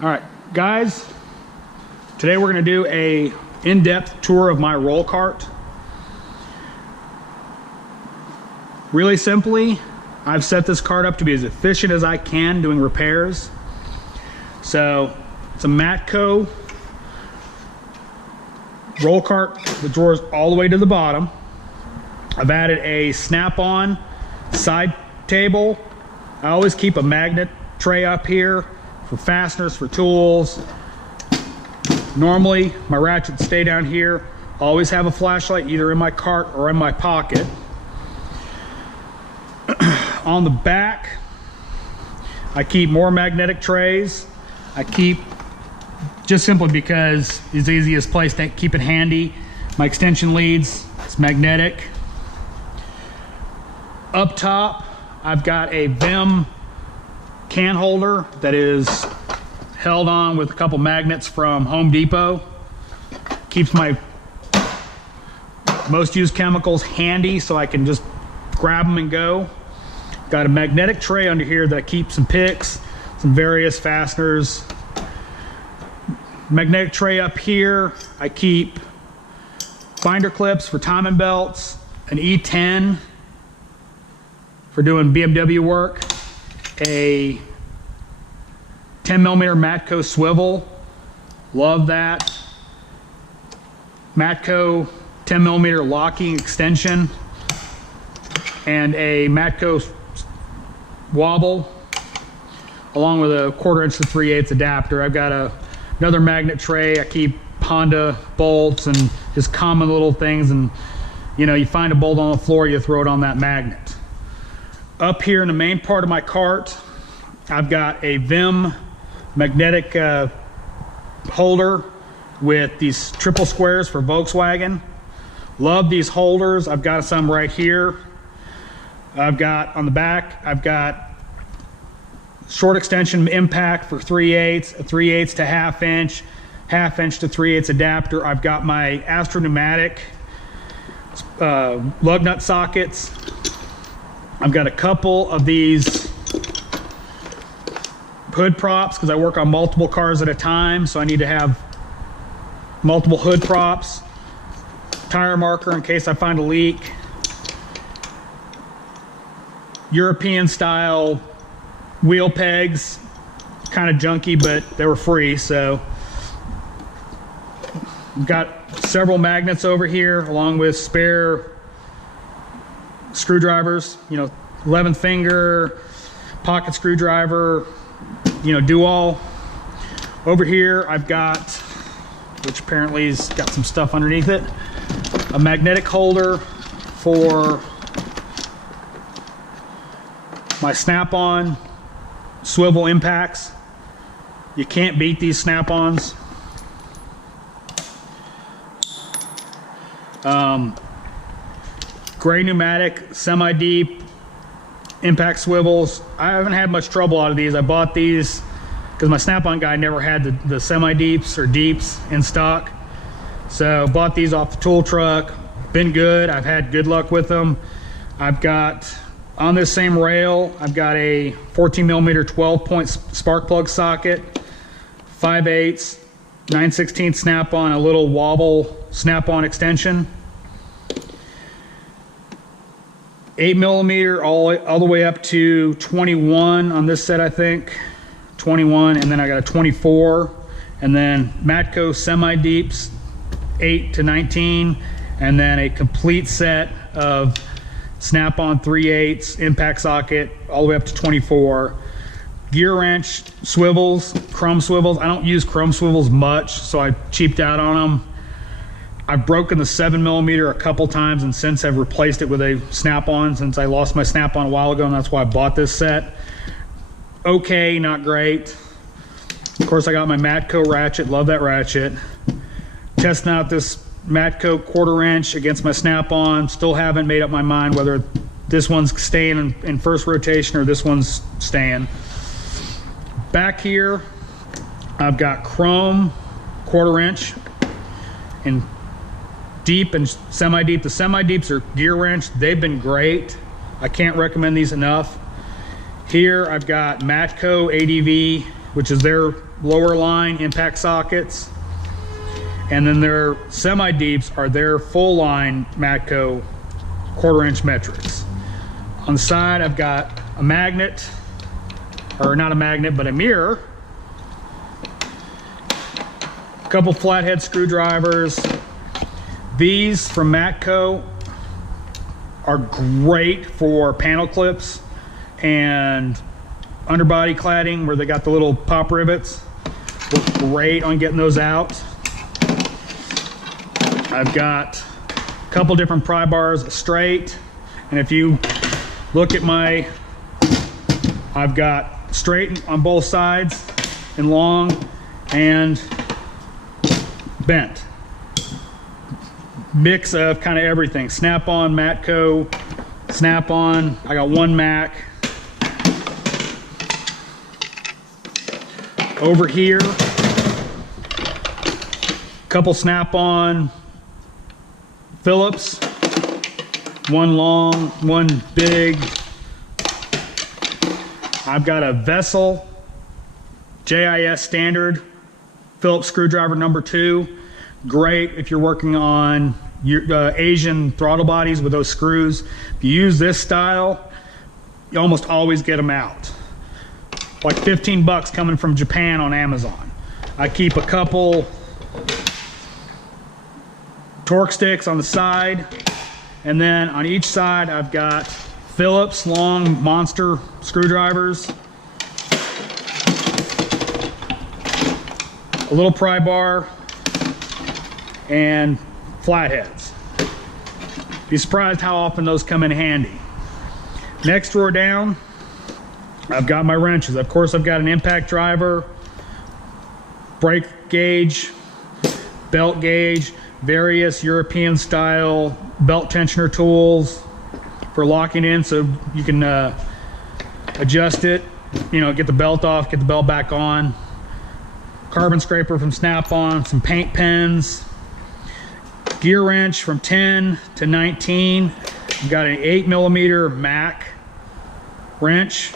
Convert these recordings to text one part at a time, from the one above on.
All right, guys, today we're going to do a in-depth tour of my roll cart. Really simply, I've set this cart up to be as efficient as I can doing repairs. So it's a Matco roll cart with drawers all the way to the bottom. I've added a snap-on side table. I always keep a magnet tray up here for fasteners, for tools. Normally my ratchets stay down here. I always have a flashlight either in my cart or in my pocket. On the back, I keep more magnetic trays. I keep, just simply because it's the easiest place to keep it handy. My extension leads, it's magnetic. Up top, I've got a Vim can holder that is held on with a couple magnets from Home Depot. Keeps my most used chemicals handy so I can just grab them and go. Got a magnetic tray under here that I keep some picks, some various fasteners. Magnetic tray up here, I keep binder clips for timing belts, an E10 for doing BMW work, a 10mm Matco swivel, love that. Matco 10mm locking extension, and a Matco wobble, along with a 1/4 inch to 3/8 adapter. I've got another magnet tray. I keep Honda bolts and just common little things, and you know, you find a bolt on the floor, you throw it on that magnet. Up here in the main part of my cart, I've got a Vim magnetic holder with these triple squares for Volkswagen. Love these holders. I've got some right here. I've got on the back, I've got short extension impact for 3/8, a 3/8 to 1/2 inch, 1/2 inch to 3/8 adapter. I've got my Astro pneumatic lug nut sockets. I've got a couple of these hood props because I work on multiple cars at a time, so I need to have multiple hood props. Tire marker in case I find a leak. European style wheel pegs, kind of junky, but they were free, so I've got several magnets over here along with spare screwdrivers, you know, 11 finger pocket screwdriver, you know, do all. Over here I've got, which apparently has got some stuff underneath it, a magnetic holder for my snap-on swivel impacts. You can't beat these snap-ons. Gray pneumatic, semi-deep impact swivels. I haven't had much trouble out of these. I bought these because my snap-on guy never had the semi-deeps or deeps in stock. So bought these off the tool truck. Been good. I've had good luck with them. I've got, on this same rail, I've got a 14mm 12-point spark plug socket, 5/8, 9/16 snap-on, a little wobble snap-on extension. 8mm all the way up to 21 on this set, I think. 21, and then I got a 24, and then Matco semi-deeps 8 to 19, and then a complete set of snap-on 3/8 impact socket all the way up to 24. Gear wrench swivels, chrome swivels. I don't use chrome swivels much, so I cheaped out on them. I've broken the 7mm a couple times and since have replaced it with a snap-on, since I lost my snap-on a while ago, and that's why I bought this set. Okay, not great. Of course, I got my Matco ratchet, love that ratchet. Testing out this Matco 1/4 inch against my snap-on. Still haven't made up my mind whether this one's staying in first rotation or this one's staying. Back here, I've got chrome 1/4 inch and deep and semi-deep. The semi-deeps are gear wrench. They've been great. I can't recommend these enough. Here I've got Matco ADV which is their lower line impact sockets. And then their semi-deeps are their full line Matco 1/4 inch metrics. On the side, I've got a magnet, or not a magnet, but a mirror. A couple flathead screwdrivers. These from Matco are great for panel clips and underbody cladding where they got the little pop rivets. Work great on getting those out. I've got a couple different pry bars straight, and if you look at my, I've got straight on both sides and long and bent. Mix of kind of everything. Snap-on, Matco, Snap-on. I got one Mac. Over here, couple Snap-on Phillips. One long, one big. I've got a Vessel JIS standard Phillips screwdriver number 2. Great if you're working on your Asian throttle bodies with those screws. If you use this style, you almost always get them out. Like 15 bucks coming from Japan on Amazon. I keep a couple torque sticks on the side, and then on each side I've got Phillips long monster screwdrivers, a little pry bar, and flatheads. Be surprised how often those come in handy. Next drawer down, I've got my wrenches. Of course, I've got an impact driver, brake gauge, belt gauge, various European style belt tensioner tools for locking in so you can adjust it, you know, get the belt off, get the belt back on. Carbon scraper from Snap-on, some paint pens, gear wrench from 10 to 19. I've got an 8mm Mac wrench.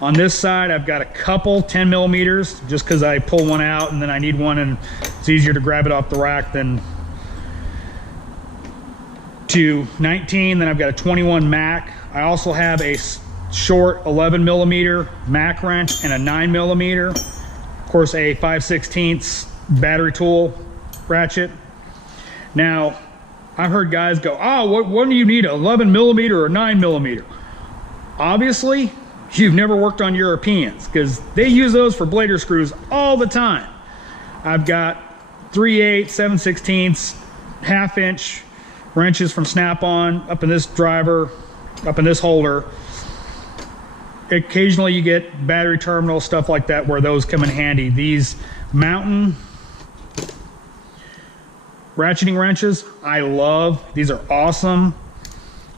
On this side, I've got a couple 10mm just because I pull one out and then I need one, and it's easier to grab it off the rack than to 19. Then I've got a 21 Mac. I also have a short 11mm Mac wrench and a 9mm. Of course, a 5/16 battery tool ratchet. Now, I've heard guys go, oh, what do you need, 11mm or 9mm? Obviously, you've never worked on Europeans, because they use those for blader screws all the time. I've got 3/8, 7/16, 1/2 inch wrenches from Snap-on up in this driver, up in this holder. Occasionally you get battery terminal stuff like that where those come in handy. These mountain ratcheting wrenches, I love. These are awesome.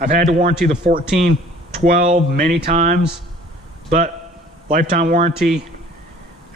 I've had to warranty the 1412 many times, but lifetime warranty,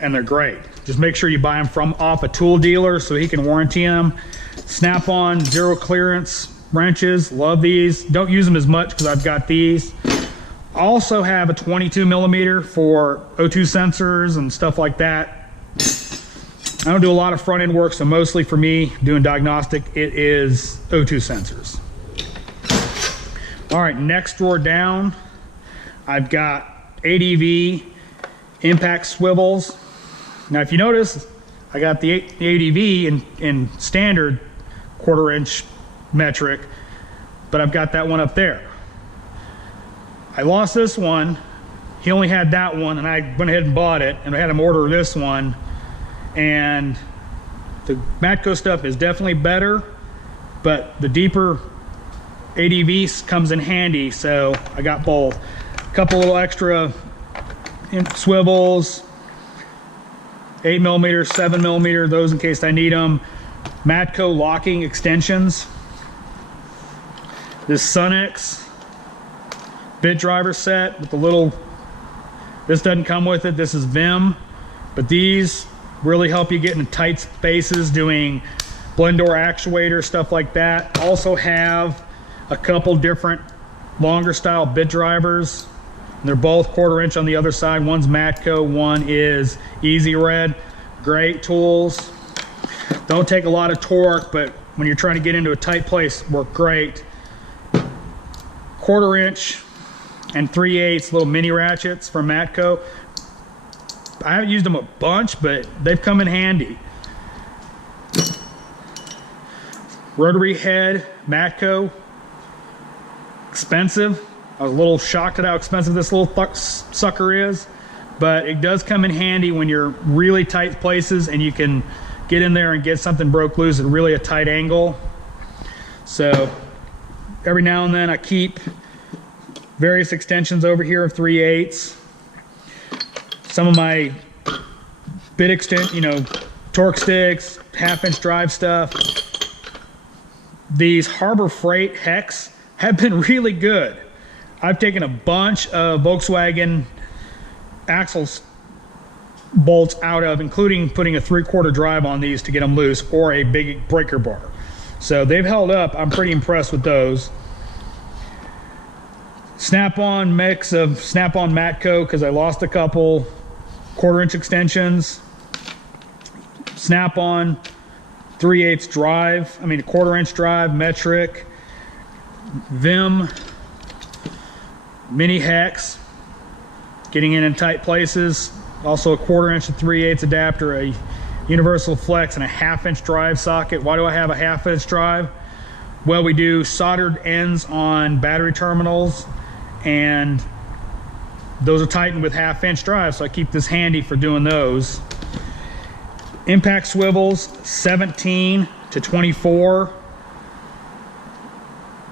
and they're great. Just make sure you buy them from off a tool dealer so he can warranty them. Snap-on zero clearance wrenches, love these. Don't use them as much because I've got these. I also have a 22mm for O2 sensors and stuff like that. I don't do a lot of front end work, so mostly for me doing diagnostic, it is O2 sensors. All right, next drawer down, I've got ADV impact swivels. Now, if you notice, I got the ADV in standard 1/4 inch metric, but I've got that one up there. I lost this one. He only had that one, and I went ahead and bought it, and I had him order this one. And the Matco stuff is definitely better, but the deeper ADV comes in handy, so I got both. A couple little extra swivels, 8mm, 7mm, those in case I need them. Matco locking extensions. This Sunex bit driver set with the little, this doesn't come with it, this is Vim, but these really help you get in tight spaces doing blend door actuator, stuff like that. Also have a couple different longer style bit drivers They're both 1/4 inch on the other side. One's Matco, one is Easy Red. Great tools. Don't take a lot of torque, but when you're trying to get into a tight place, work great. 1/4 inch and 3/8 little mini ratchets from Matco. I haven't used them a bunch, but they've come in handy. Rotary head, Matco. Expensive. I was a little shocked at how expensive this little sucker is, but it does come in handy when you're really tight places and you can get in there and get something broke loose at really a tight angle. So every now and then I keep various extensions over here of 3/8. Some of my bit extent, you know, torque sticks, 1/2 inch drive stuff. These Harbor Freight hex have been really good. I've taken a bunch of Volkswagen axle bolts out of, including putting a 3/4 drive on these to get them loose, or a big breaker bar. So they've held up. I'm pretty impressed with those. Snap-on mix of Snap-on Matco, because I lost a couple. 1/4 inch extensions. Snap-on 3/8 drive, I mean a 1/4 inch drive, metric. Vim mini hex, getting in tight places. Also a 1/4 inch and 3/8 adapter, a universal flex, and a 1/2 inch drive socket. Why do I have a 1/2 inch drive? Well, we do soldered ends on battery terminals, and those are tightened with 1/2 inch drives, so I keep this handy for doing those. Impact swivels 17 to 24.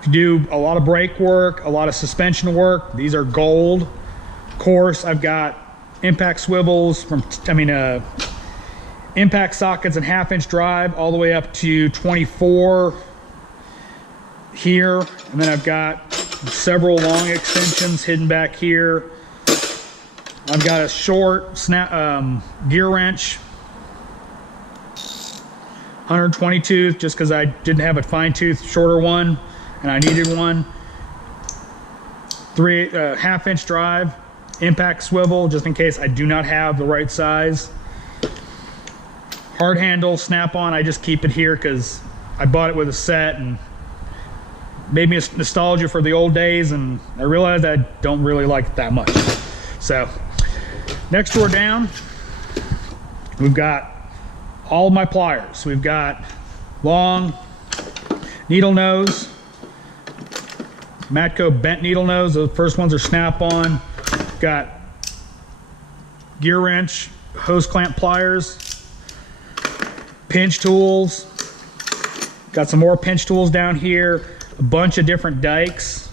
If you do a lot of brake work, a lot of suspension work, these are gold. Of course, I've got impact swivels from, impact sockets and 1/2 inch drive all the way up to 24 here. And then I've got several long extensions hidden back here. I've got a short gear wrench, 120 tooth, just because I didn't have a fine tooth shorter one and I needed one. 1/2 inch drive, impact swivel, just in case I do not have the right size. Hard handle Snap-on, I just keep it here because I bought it with a set and made me a nostalgia for the old days, and I realized I don't really like it that much. So next door down, we've got all of my pliers. We've got long needle nose, Matco bent needle nose. The first ones are Snap-on. Got gear wrench, hose clamp pliers, pinch tools. Got some more pinch tools down here, a bunch of different dikes.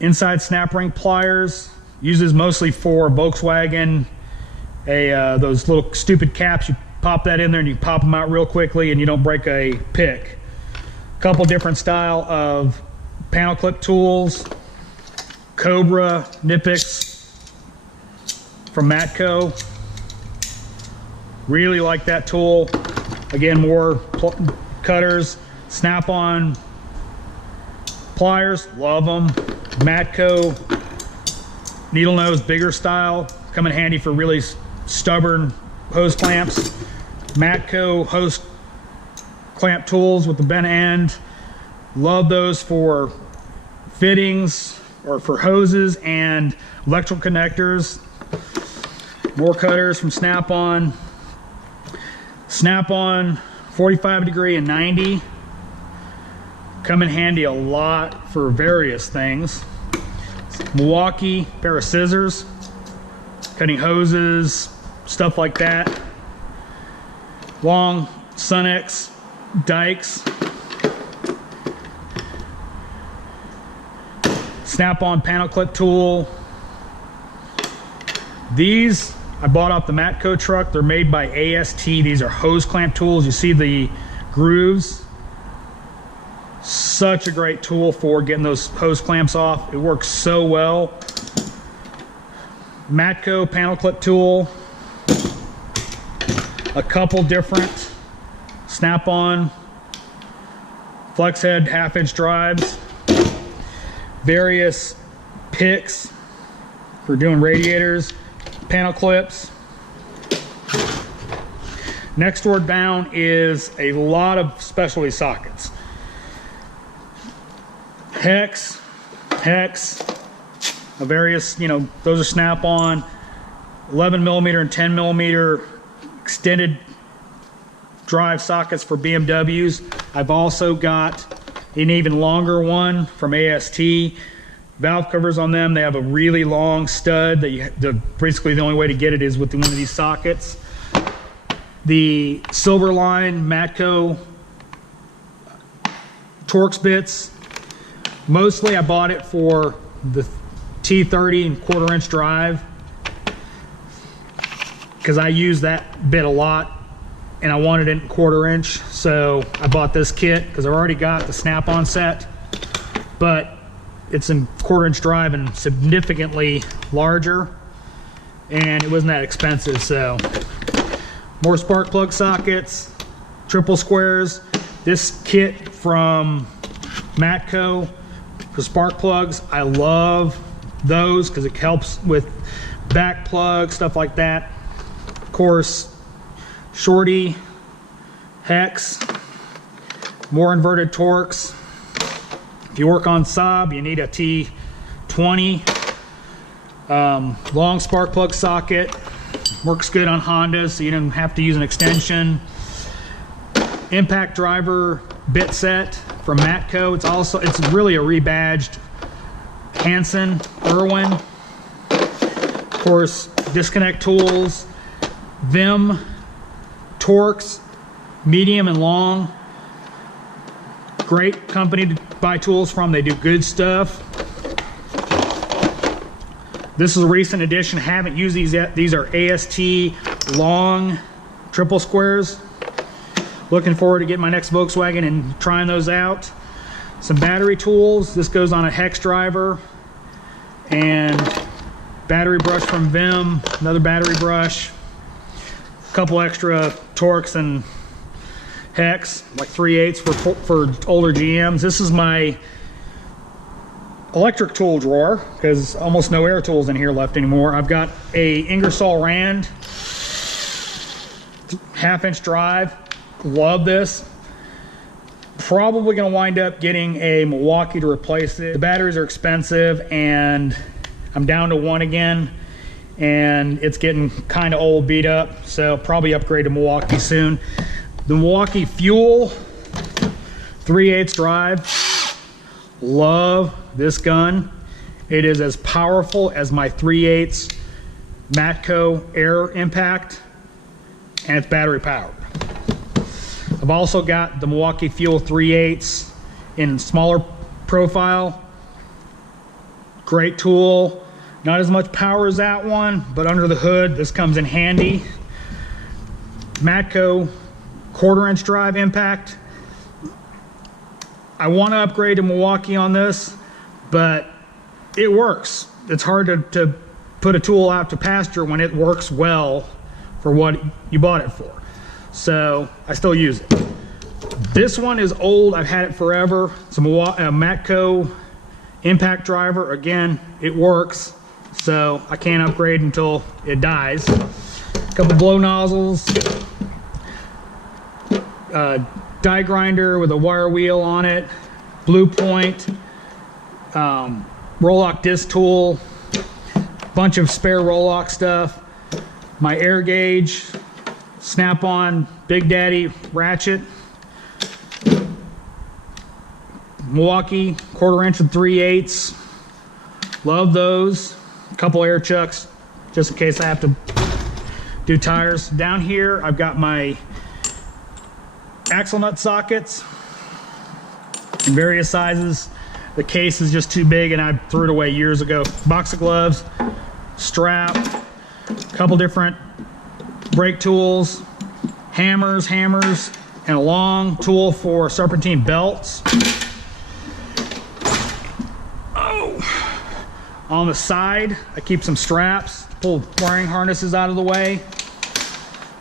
Inside snap ring pliers, uses mostly for Volkswagen. Those little stupid caps, you pop that in there and you pop them out real quickly and you don't break a pick. Couple different style of panel clip tools. Cobra Nipix from Matco. Really like that tool. Again, more cutters. Snap-on pliers, love them. Matco needle nose, bigger style, come in handy for really stubborn hose clamps. Matco hose clamp tools with the bent end. Love those for fittings or for hoses and electrical connectors. More cutters from Snap-on. Snap-on 45 degree and 90. Come in handy a lot for various things. Milwaukee pair of scissors, cutting hoses, stuff like that. Long Sunex dikes. Snap-on panel clip tool. These I bought off the Matco truck. They're made by AST. These are hose clamp tools. You see the grooves. Such a great tool for getting those hose clamps off. It works so well. Matco panel clip tool. A couple different Snap-on flex head 1/2 inch drives. various picks for doing radiators, panel clips. Next door down is a lot of specialty sockets. Hex, various, those are snap-on, 11 millimeter and 10 millimeter extended drive sockets for BMWs. I've also got an even longer one from AST. Valve covers on them, they have a really long stud that basically the only way to get it is with one of these sockets. The Silverline Matco Torx bits. Mostly I bought it for the T30 and 1/4 inch drive because I use that bit a lot and I wanted it in 1/4 inch, so I bought this kit because I've already got the snap-on set, but it's in 1/4 inch drive and significantly larger, and it wasn't that expensive. So more spark plug sockets, triple squares. This kit from Matco for spark plugs, I love those because it helps with back plugs, stuff like that. Of course, shorty, hex, more inverted Torx. If you work on Saab, you need a T20. Long spark plug socket. Works good on Hondas, so you don't have to use an extension. Impact driver bit set from Matco. It's really a rebadged Hansen, Irwin. Of course, disconnect tools, Vim, Torx, medium and long. Great company to buy tools from. They do good stuff. This is a recent addition. Haven't used these yet. These are AST long triple squares. Looking forward to getting my next Volkswagen and trying those out. Some battery tools. This goes on a hex driver. And battery brush from Vim. Another battery brush. A couple extra Torx and hex, like 3/8 for older GMs. This is my electric tool drawer because almost no air tools in here left anymore. I've got a Ingersoll Rand 1/2 inch drive. Love this. Probably going to wind up getting a Milwaukee to replace it. The batteries are expensive and I'm down to one again and it's getting kind of old, beat up, so probably upgrade to Milwaukee soon. The Milwaukee Fuel 3/8 drive. Love this gun. It is as powerful as my 3/8 Matco Air Impact, and it's battery powered. I've also got the Milwaukee Fuel 3/8 in smaller profile. Great tool. Not as much power as that one, but under the hood, this comes in handy. Matco 1/4 inch drive impact. I want to upgrade to Milwaukee on this, but it works. It's hard to put a tool out to pasture when it works well for what you bought it for. So I still use it. This one is old. I've had it forever. It's a Matco impact driver. Again, it works. So I can't upgrade until it dies. A couple blow nozzles. Die grinder with a wire wheel on it, Blue Point, roll-lock disc tool, bunch of spare roll-lock stuff, my air gauge, snap-on Big Daddy ratchet, Milwaukee 1/4 inch and 3/8, love those, a couple air chucks just in case I have to do tires. Down here I've got my axle nut sockets in various sizes. The case is just too big and I threw it away years ago. Box of gloves, strap, a couple different brake tools, hammers, and a long tool for serpentine belts. Oh! On the side, I keep some straps to pull wiring harnesses out of the way.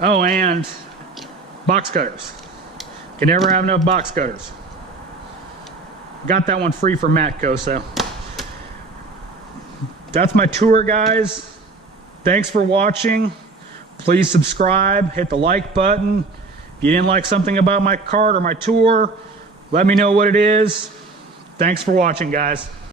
Oh, and box cutters. Can never have enough box cutters. Got that one free from Matco, so that's my tour, guys. Thanks for watching. Please subscribe, hit the like button. If you didn't like something about my cart or my tour, let me know what it is. Thanks for watching, guys.